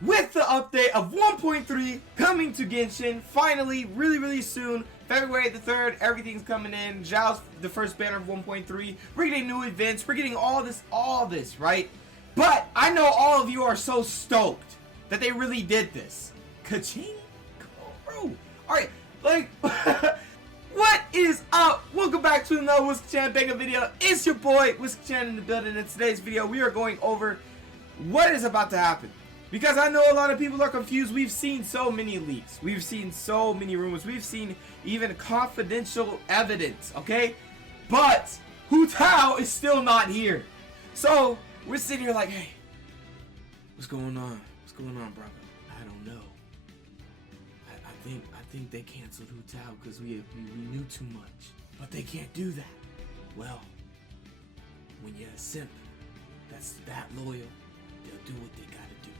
with the update of 1.3 coming to Genshin. Finally, really soon. February the 3rd, everything's coming in. Xiao's the first banner of 1.3. We're getting new events. We're getting all this, right? But I know all of you are so stoked that they really did this. Ka-ching? Come on, bro. Alright, like, what is up? Welcome back to another Whiskey-chan Banga video. It's your boy, Whiskey-chan in the building. In today's video, we are going over what is about to happen. Because I know a lot of people are confused. We've seen so many leaks. We've seen so many rumors. We've seen even confidential evidence, okay? But Hu Tao is still not here. So we're sitting here like, hey, what's going on? What's going on, brother? I don't know. I think they canceled Hu Tao because we knew too much. But they can't do that. Well, when you're a simp that's that loyal, they'll do what they gotta do.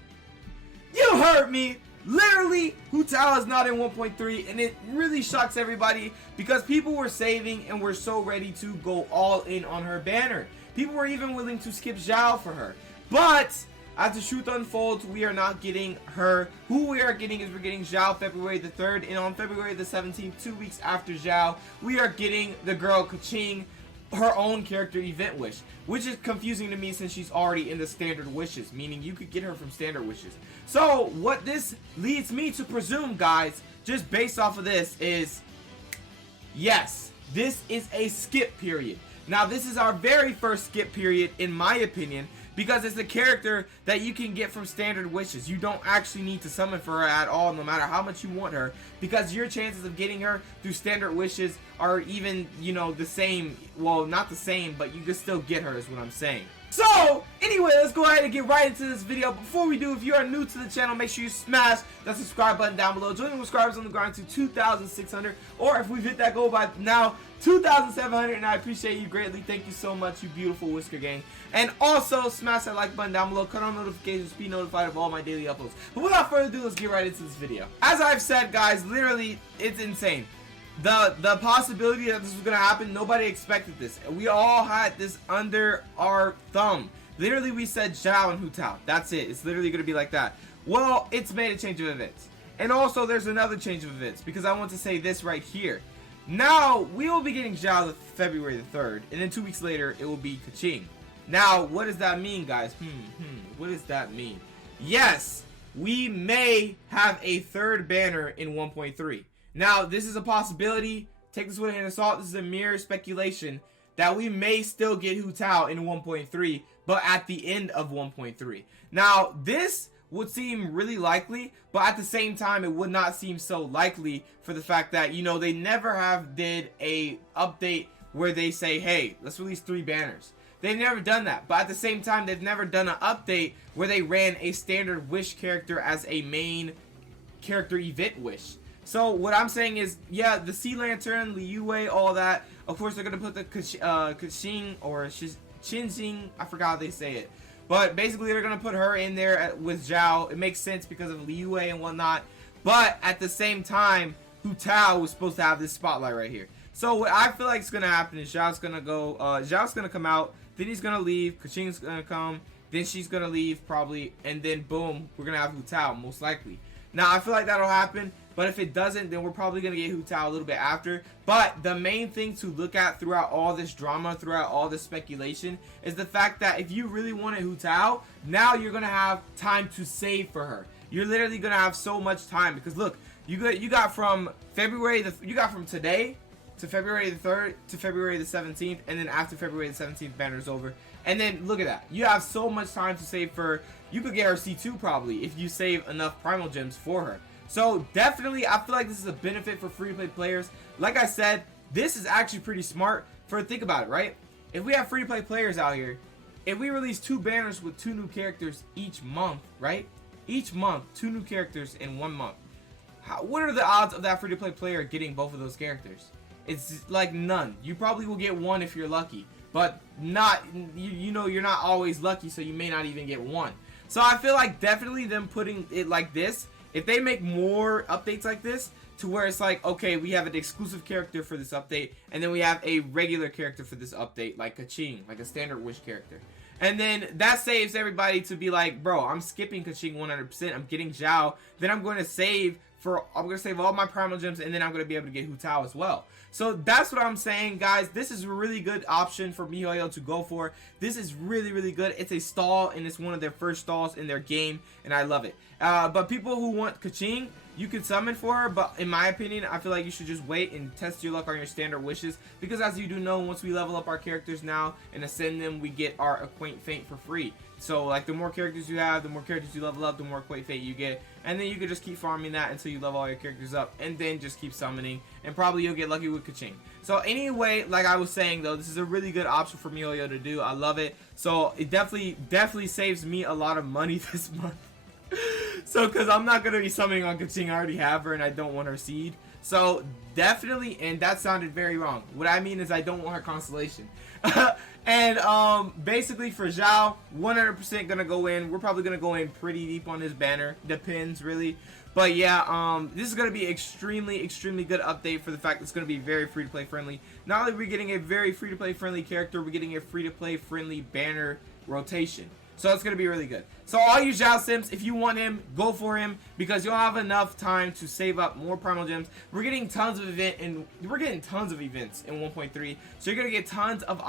You heard me! Literally, Hu Tao is not in 1.3, and it really shocks everybody because people were saving and were so ready to go all in on her banner. People were even willing to skip Xiao for her. But as the truth unfolds, we are not getting her. Who we are getting is we're getting Xiao February the 3rd, and on February the 17th, 2 weeks after Xiao, we are getting the girl Ka-ching, her own character event wish, which is confusing to me since she's already in the standard wishes, meaning you could get her from standard wishes. So what this leads me to presume, guys, just based off of this, is yes, this is a skip period. Now this is our very first skip period in my opinion, because it's a character that you can get from standard wishes. You don't actually need to summon for her at all, no matter how much you want her, because your chances of getting her through standard wishes are even, you know, the same. Well, not the same, but you can still get her is what I'm saying. So, anyway, let's go ahead and get right into this video. Before we do, if you are new to the channel, make sure you smash that subscribe button down below. Join the subscribers on the grind to 2,600, or if we've hit that goal by now, 2,700, and I appreciate you greatly. Thank you so much, you beautiful Whisker gang. And also, smash that like button down below, cut on notifications, be notified of all my daily uploads. But without further ado, let's get right into this video. As I've said, guys, literally, it's insane. The possibility that this was gonna happen, nobody expected this. We all had this under our thumb. Literally, we said Xiao and Hu Tao. That's it. It's literally gonna be like that. Well, it's made a change of events. And also, there's another change of events, because I want to say this right here. Now, we will be getting Xiao February the 3rd, and then 2 weeks later, it will be Ka-ching. Now, what does that mean, guys? What does that mean? Yes, we may have a third banner in 1.3. Now, this is a possibility. Take this with a grain of salt. This is a mere speculation that we may still get Hu Tao in 1.3, but at the end of 1.3. Now, this would seem really likely, but at the same time, it would not seem so likely for the fact that, you know, they never have did a update where they say, hey, let's release 3 banners. They've never done that, but at the same time, they've never done an update where they ran a standard wish character as a main character event wish. So what I'm saying is, yeah, the Sea Lantern, Liyue, all that. Of course, they're gonna put the Ka-ching or Xinxing. I forgot how they say it, but basically they're gonna put her in there with Xiao. It makes sense because of Liyue and whatnot. But at the same time, Hu Tao was supposed to have this spotlight right here. So what I feel like is gonna happen is Xiao's gonna go. Xiao's gonna come out. Then he's gonna leave. Ka-ching's gonna come. Then she's gonna leave probably, and then boom, we're gonna have Hu Tao most likely. Now I feel like that'll happen. But if it doesn't, then we're probably going to get Hu Tao a little bit after. But the main thing to look at throughout all this drama, throughout all this speculation, is the fact that if you really wanted Hu Tao, now you're going to have time to save for her. You're literally going to have so much time. Because look, you got from today to February the 3rd to February the 17th. And then after February the 17th, banner's over. And then look at that. You have so much time to save for. You could get her C2 probably if you save enough primal gems for her. So definitely, I feel like this is a benefit for free-to-play players. Like I said, this is actually pretty smart. Think about it, right? If we have free-to-play players out here, if we release 2 banners with 2 new characters each month, right? Each month, 2 new characters in 1 month. What are the odds of that free-to-play player getting both of those characters? It's like none. You probably will get 1 if you're lucky, but not. You know, you're not always lucky, so you may not even get 1. So I feel like definitely them putting it like this. If they make more updates like this, to where it's like, okay, we have an exclusive character for this update, and then we have a regular character for this update, like Ka-ching, like a standard wish character. And then that saves everybody to be like, bro, I'm skipping Kaching 100%. I'm getting Xiao. Then I'm going to save all my primal gems, and then I'm going to be able to get Hu Tao as well. So that's what I'm saying, guys. This is a really good option for MiHoYo to go for. This is really, really good. It's a stall, and it's one of their first stalls in their game, and I love it. But people who want Kaching, you can summon for her, but in my opinion, I feel like you should just wait and test your luck on your standard wishes, because as you do know, once we level up our characters now and ascend them, we get our Acquaint Fate for free. So like the more characters you have, the more characters you level up, the more Acquaint Fate you get, and then you can just keep farming that until you level all your characters up, and then just keep summoning, and probably you'll get lucky with Kaching. So anyway, like I was saying though, this is a really good option for MiHoYo to do. I love it. So it definitely saves me a lot of money this month. So, because I'm not going to be summoning on Kaching, I already have her and I don't want her seed. So, definitely, and that sounded very wrong. What I mean is I don't want her constellation. And, basically for Xiao, 100% going to go in. We're probably going to go in pretty deep on his banner. Depends, really. But yeah, this is going to be extremely good update for the fact that it's going to be very free-to-play friendly. Not only are we getting a very free-to-play friendly character, we're getting a free-to-play friendly banner rotation. So it's going to be really good. So all you Xiao Sims, if you want him, go for him, because you'll have enough time to save up more primal gems. We're getting tons of events in 1.3. So you're going to get tons of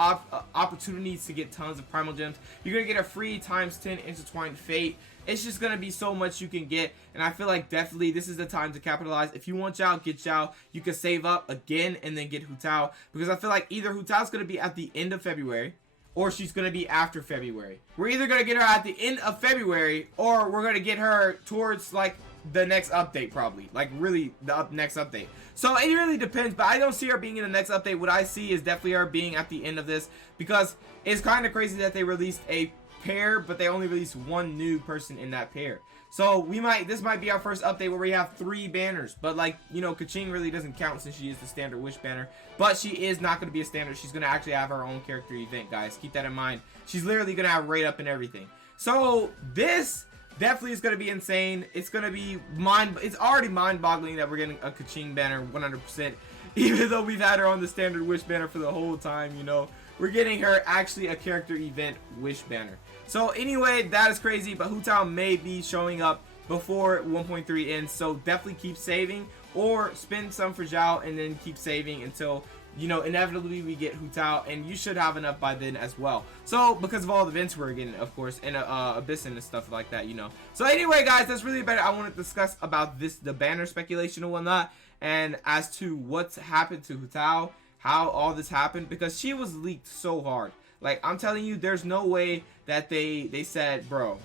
opportunities to get tons of primal gems. You're going to get a free ×10 intertwined fate. It's just going to be so much you can get, and I feel like definitely this is the time to capitalize. If you want Xiao, get Xiao. You can save up again and then get Hu Tao, because I feel like either Hu Tao's going to be at the end of February, or she's going to be after February. We're either going to get her at the end of February, or we're going to get her towards, like, the next update, probably. Like, really, the next update. So, it really depends, but I don't see her being in the next update. What I see is definitely her being at the end of this, because it's kind of crazy that they released a pair, but they only released one new person in that pair. So this might be our first update where we have 3 banners, but like, you know, Kaching really doesn't count since she is the standard wish banner, but she is not going to be a standard. She's going to actually have her own character event, guys. Keep that in mind. She's literally going to have rate up and everything. So this definitely is going to be insane. It's going to be it's already mind-boggling that we're getting a Kaching banner 100%, even though we've had her on the standard wish banner for the whole time, you know. We're getting her actually a character event wish banner. So anyway, that is crazy, but Hu Tao may be showing up before 1.3 ends, so definitely keep saving, or spend some for Xiao and then keep saving until, you know, inevitably we get Hu Tao, and you should have enough by then as well. So because of all the events we're getting, of course, and Abyss and stuff like that, you know. So anyway, guys, that's really about it. I want to discuss about the banner speculation and whatnot, and as to what's happened to Hu Tao, how all this happened, because she was leaked so hard. Like, I'm telling you, there's no way that they said, bro,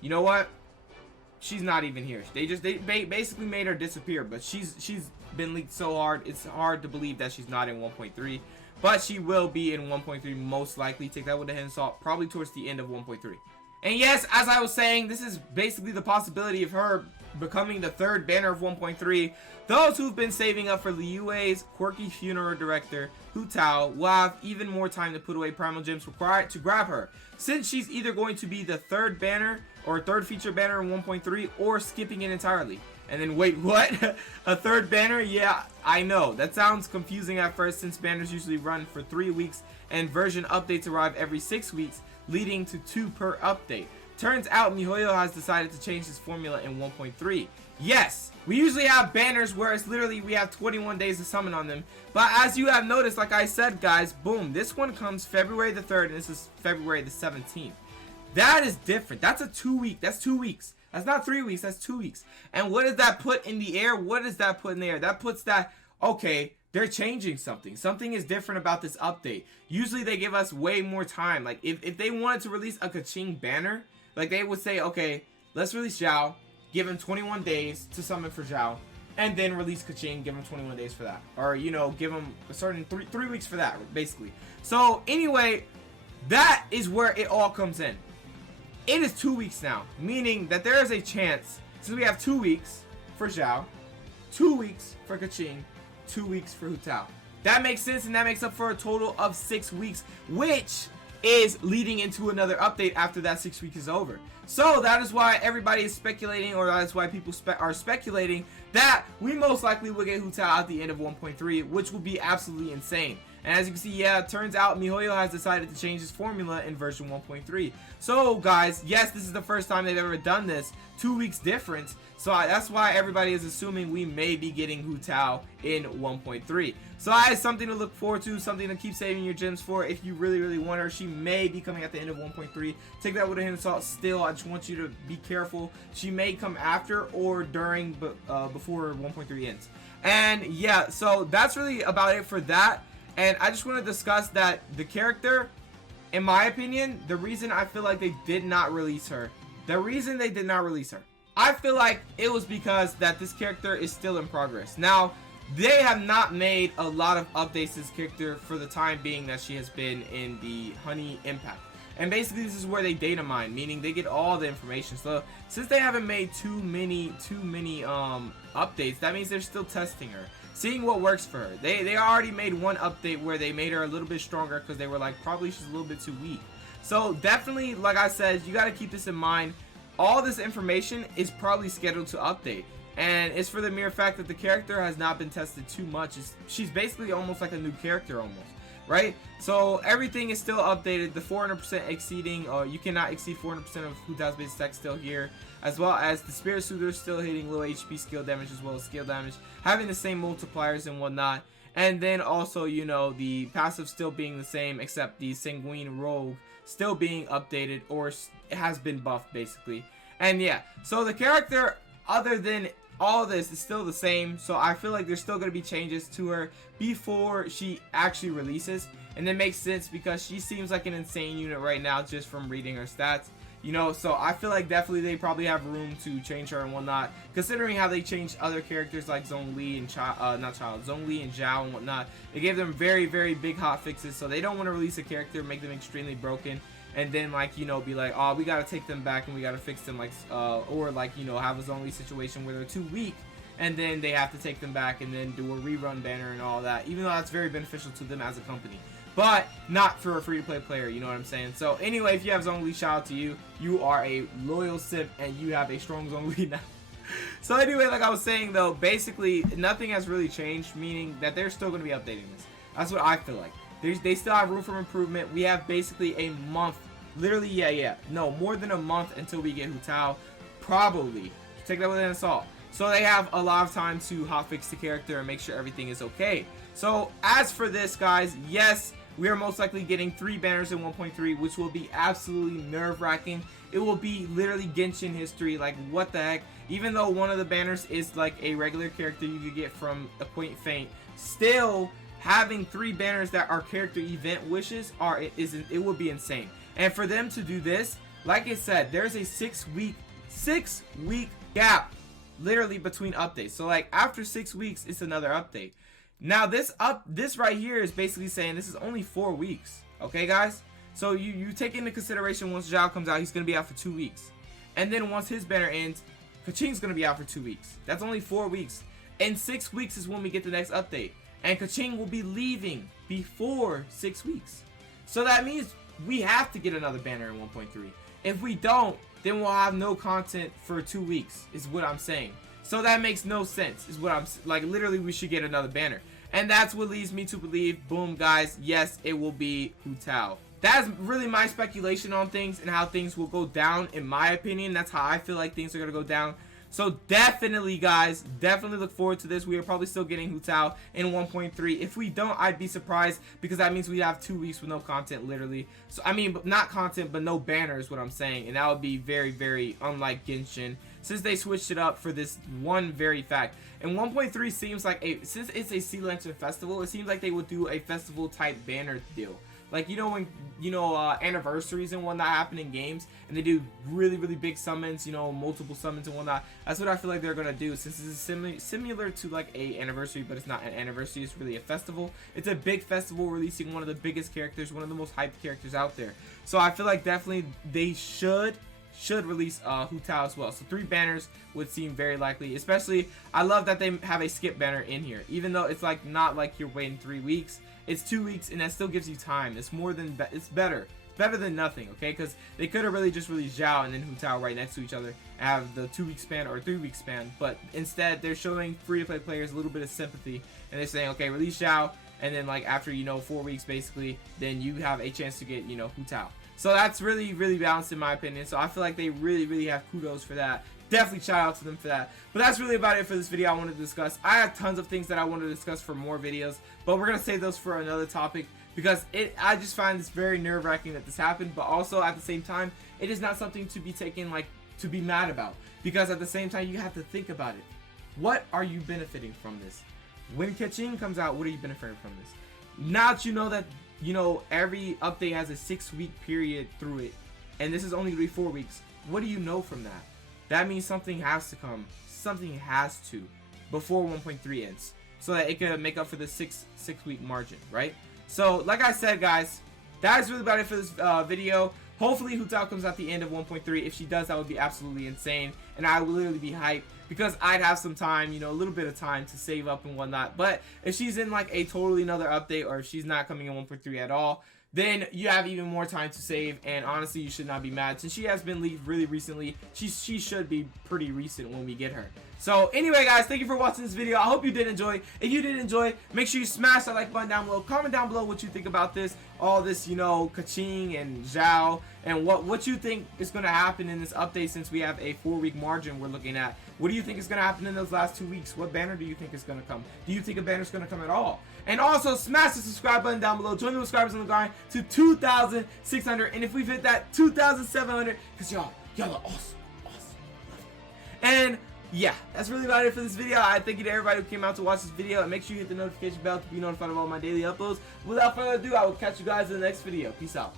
you know what? She's not even here. They basically made her disappear, but she's been leaked so hard, it's hard to believe that she's not in 1.3. But she will be in 1.3 most likely. Take that with a hint of salt, probably towards the end of 1.3. And yes, as I was saying, this is basically the possibility of her becoming the 3rd banner of 1.3. Those who've been saving up for Liyue's quirky funeral director, Hu Tao, will have even more time to put away primal gems required to grab her, since she's either going to be the 3rd banner or 3rd feature banner in 1.3, or skipping it entirely. And then wait, what? A 3rd banner? Yeah, I know. That sounds confusing at first, since banners usually run for 3 weeks and version updates arrive every 6 weeks, leading to 2 per update. Turns out MiHoYo has decided to change this formula in 1.3. Yes, we usually have banners where it's literally we have 21 days to summon on them. But as you have noticed, like I said, guys, boom, this one comes February the 3rd, and this is February the 17th. That is different. That's a 2 week. That's 2 weeks. That's not 3 weeks. That's 2 weeks. And what does that put in the air? What does that put in the air? That puts that, okay, they're changing something. Something is different about this update. Usually they give us way more time. Like, if they wanted to release a Kaching banner, like, they would say, okay, let's release Xiao, give him 21 days to summon for Xiao, and then release Kaching, give him 21 days for that. Or, you know, give him a certain 3 weeks for that, basically. So, anyway, that is where it all comes in. It is 2 weeks now, meaning that there is a chance, since we have 2 weeks for Xiao, 2 weeks for Kaching, 2 weeks for Hu Tao. That makes sense, and that makes up for a total of 6 weeks, which is leading into another update after that 6 weeks is over. So that is why everybody is speculating, or that is why people are speculating that we most likely will get Hu Tao at the end of 1.3, which will be absolutely insane. And as you can see, yeah, it turns out MiHoYo has decided to change his formula in version 1.3. So guys, yes, this is the first time they've ever done this. 2 weeks difference. So that's why everybody is assuming we may be getting Hu Tao in 1.3. So that is something to look forward to, something to keep saving your gems for if you really want her. She may be coming at the end of 1.3. Take that with a hint of salt. Still, I just want you to be careful. She may come after or during, but before 1.3 ends. And yeah, so that's really about it for that. And I just want to discuss that the character, in my opinion, the reason I feel like they did not release her, I feel like it was because that this character is still in progress. Now, they have not made a lot of updates to this character for the time being that she has been in the Honey Impact. And basically this is where they data mine, meaning they get all the information. So since they haven't made too many updates, that means they're still testing her, seeing what works for her. They already made one update where they made her a little bit stronger because they were like, probably she's a little bit too weak. So definitely, like I said, you got to keep this in mind. All this information is probably scheduled to update, and it's for the mere fact that the character has not been tested too much. She's basically almost like a new character almost, right? So everything is still updated. The 400% exceeding, you cannot exceed 400% of Hu Tao's base attack still here, as well as the Spirit Soother still hitting low HP skill damage as well as skill damage, having the same multipliers and whatnot. And then also, you know, the passive still being the same, except the Sanguine Rogue still being updated, or it has been buffed basically. And yeah, so the character, other than all this, is still the same. So I feel like there's still going to be changes to her before she actually releases. And that makes sense because she seems like an insane unit right now just from reading her stats. You know, so I feel like definitely they probably have room to change her and whatnot, considering how they changed other characters like Zhongli and Zhongli and Xiao and whatnot. They gave them very big hot fixes, so they don't want to release a character, make them extremely broken, and then, like, you know, be like, oh, we gotta take them back and we gotta fix them, like, or like, you know, have a Zhongli situation where they're too weak and then they have to take them back and then do a rerun banner and all that, even though that's very beneficial to them as a company, but not for a free-to-play player, you know what I'm saying? So anyway, if you have Zhongli, shout out to you. You are a loyal simp and you have a strong Zhongli now. So anyway, like I was saying though, basically nothing has really changed, meaning that they're still going to be updating this. That's what I feel like. They still have room for improvement. We have basically a month, literally, no, more than a month until we get Hu Tao, probably. Take that with an assault. So they have a lot of time to hotfix the character and make sure everything is okay. So as for this, guys, yes, we are most likely getting 3 banners in 1.3, which will be absolutely nerve-wracking. It will be literally Genshin history, like what the heck. Even though one of the banners is like a regular character you could get from a Point Feint, still having 3 banners that are character event wishes it would be insane. And for them to do this, like I said, there's a 6 week gap literally between updates. So like after 6 weeks, it's another update. Now this right here is basically saying this is only 4 weeks. Okay, guys? So you take into consideration once Xiao comes out, he's going to be out for 2 weeks. And then once his banner ends, Kaching's going to be out for 2 weeks. That's only 4 weeks. And 6 weeks is when we get the next update. And Kaching will be leaving before 6 weeks. So that means we have to get another banner in 1.3. If we don't, then we'll have no content for 2 weeks, is what I'm saying. So that makes no sense, is what I'm like. Literally, we should get another banner. And that's what leads me to believe, boom, guys, yes, it will be Hu Tao. That's really my speculation on things and how things will go down, in my opinion. That's how I feel like things are going to go down. So definitely, guys, definitely look forward to this. We are probably still getting Hu Tao in 1.3. If we don't, I'd be surprised, because that means we have 2 weeks with no content, literally. So I mean, not content, but no banner is what I'm saying. And that would be very unlike Genshin, since they switched it up for this one very fact. And 1.3 seems like since it's a Sea Lantern festival, it seems like they would do a festival type banner deal. Like, you know, when, you know, anniversaries and whatnot happen in games, and they do really big summons, you know, multiple summons and whatnot. That's what I feel like they're gonna do, since this is similar to like a anniversary, but it's not an anniversary, it's really a festival. It's a big festival releasing one of the biggest characters, one of the most hyped characters out there. So I feel like definitely they should release Hu Tao as well. So 3 banners would seem very likely. Especially, I love that they have a skip banner in here, even though it's like not like you're waiting 3 weeks. It's 2 weeks, and that still gives you time. It's more than it's better than nothing. Okay, because they could have really just released Xiao and then Hu Tao right next to each other and have the 2 week span or 3 week span. But instead, they're showing free to play players a little bit of sympathy, and they're saying, okay, release Xiao and then like after 4 weeks basically, then you have a chance to get Hu Tao. So that's really balanced in my opinion. So I feel like they really have kudos for that. Definitely shout out to them for that. But that's really about it for this video I wanted to discuss. I have tons of things that I want to discuss for more videos, but we're gonna save those for another topic, because I just find this very nerve-wracking that this happened, but also at the same time, it is not something to be taken like to be mad about, because at the same time you have to think about it. What are you benefiting from this? When Genshin comes out, what are you benefiting from this? Now that you know that every update has a 6-week period through it, and this is only gonna be 4 weeks, what do you know from that? That means something has to come. Something has to before 1.3 ends, so that it can make up for the 6-week margin, right? So like I said, guys, that is really about it for this video. Hopefully Hu Tao comes out the end of 1.3. If she does, that would be absolutely insane, and I would literally be hyped, because I'd have some time, a little bit of time to save up and whatnot. But if she's in like a totally another update, or if she's not coming in 1.3 at all, then you have even more time to save. And honestly, you should not be mad, since she has been leaked really recently. She should be pretty recent when we get her. So anyway, guys, thank you for watching this video. I hope you did enjoy. If you did enjoy, make sure you smash that like button down below. Comment down below what you think about this, all this, Kaching and Xiao, and what you think is going to happen in this update, since we have a 4-week margin we're looking at. What do you think is going to happen in those last 2 weeks? What banner do you think is going to come? Do you think a banner is going to come at all? And also, smash the subscribe button down below. Join the subscribers on the grind to 2,600. And if we've hit that 2,700, because y'all are awesome. And yeah, that's really about it for this video. I thank you to everybody who came out to watch this video, and make sure you hit the notification bell to be notified of all my daily uploads. Without further ado, I will catch you guys in the next video. Peace out.